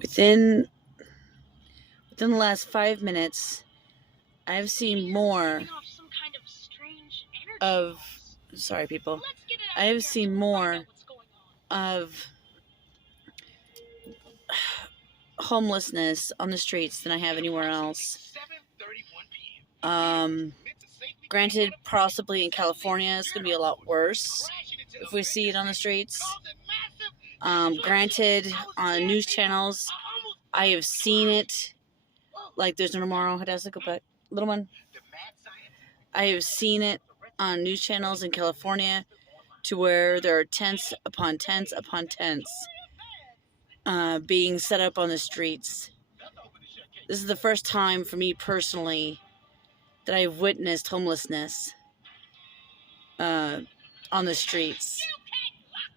Within the last 5 minutes, I've seen more of. Sorry, people. I have seen more of homelessness on the streets than I have anywhere else. Granted, possibly in California, it's going to be a lot worse if we see it on the streets. Granted, on news channels, I have seen it. Like There's No Tomorrow. Hadassah, go back. Little one. I have seen it on news channels in California to where there are tents upon tents upon tents being set up on the streets. This is the first time for me personally that I've witnessed homelessness on the streets,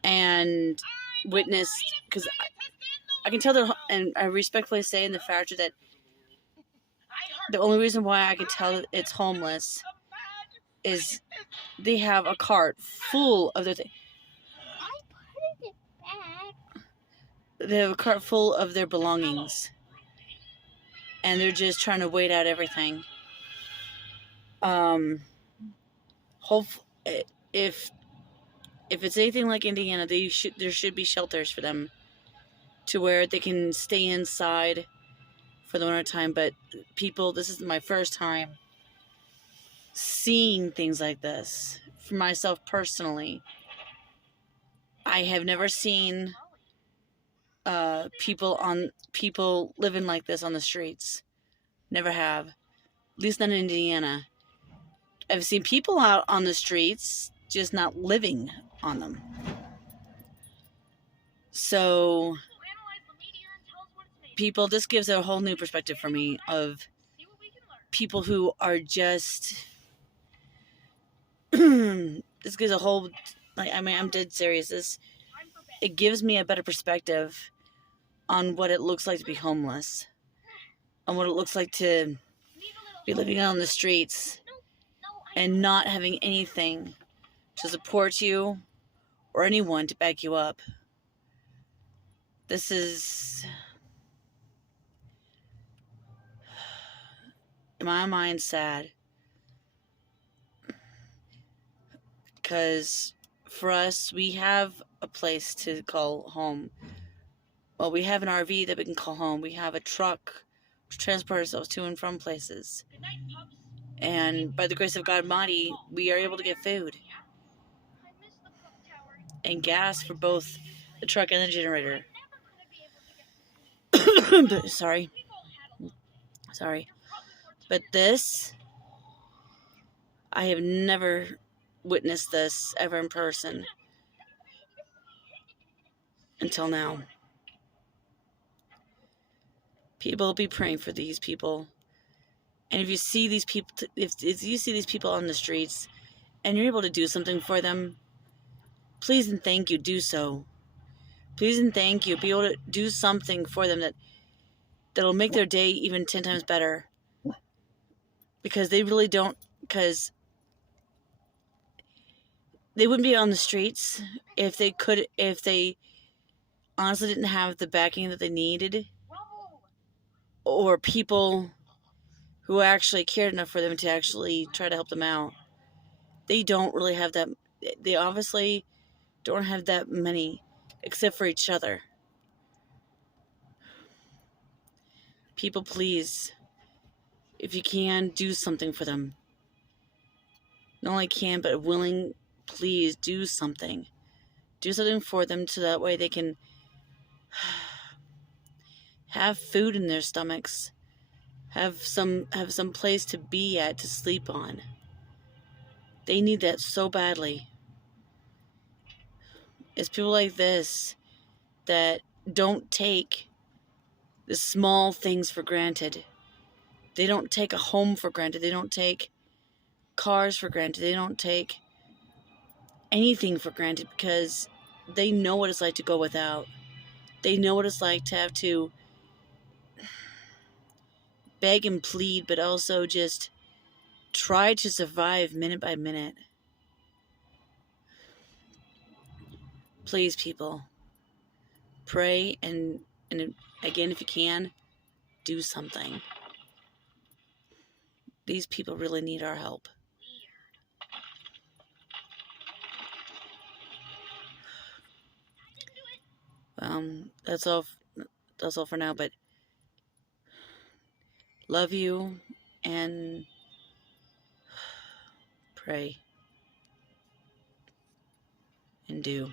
and witnessed, because I can tell that, and I respectfully say in the fact that the only reason why I can tell that it's homeless is they have a cart full of their they have a cart full of their belongings, and they're just trying to wait out everything. If it's anything like Indiana, there should be shelters for them to where they can stay inside for the winter time. But people, this is my first time seeing things like this for myself personally. I have never seen people living like this on the streets. Never have. At least not in Indiana. I've seen people out on the streets, just not living on them. So, people, this gives a whole new perspective for me of people who are just... this gives a whole... I'm dead serious. It gives me a better perspective on what it looks like to be homeless, on what it looks like to be living on the streets and not having anything to support you or anyone to back you up. This is, in my mind, sad. Because for us, we have a place to call home. Well, we have an RV that we can call home. We have a truck to transport ourselves to and from places. And by the grace of God Almighty, we are able to get food and gas for both the truck and the generator. Sorry. But this, I have never witnessed this ever in person until now. People, be praying for these people. And if you see these people, if you see these people on the streets and you're able to do something for them, please and thank you, do so. Please and thank you, be able to do something for them that'll make their day even 10 times better. Because they really don't, because they wouldn't be on the streets if they honestly didn't have the backing that they needed, or people who actually cared enough for them to actually try to help them out. They don't really have that. They obviously don't have that many, except for each other. People, please, if you can, do something for them. Not only can, but willing, please do something. Do something for them so that way they can have food in their stomachs. Have some place to be at, to sleep on. They need that so badly. It's people like this that don't take the small things for granted. They don't take a home for granted. They don't take cars for granted. They don't take anything for granted because they know what it's like to go without. They know what it's like to have to beg and plead, but also just try to survive minute by minute. Please, people, pray and And again, if you can, do something. These people really need our help. That's all. That's all for now. But love you and pray and do.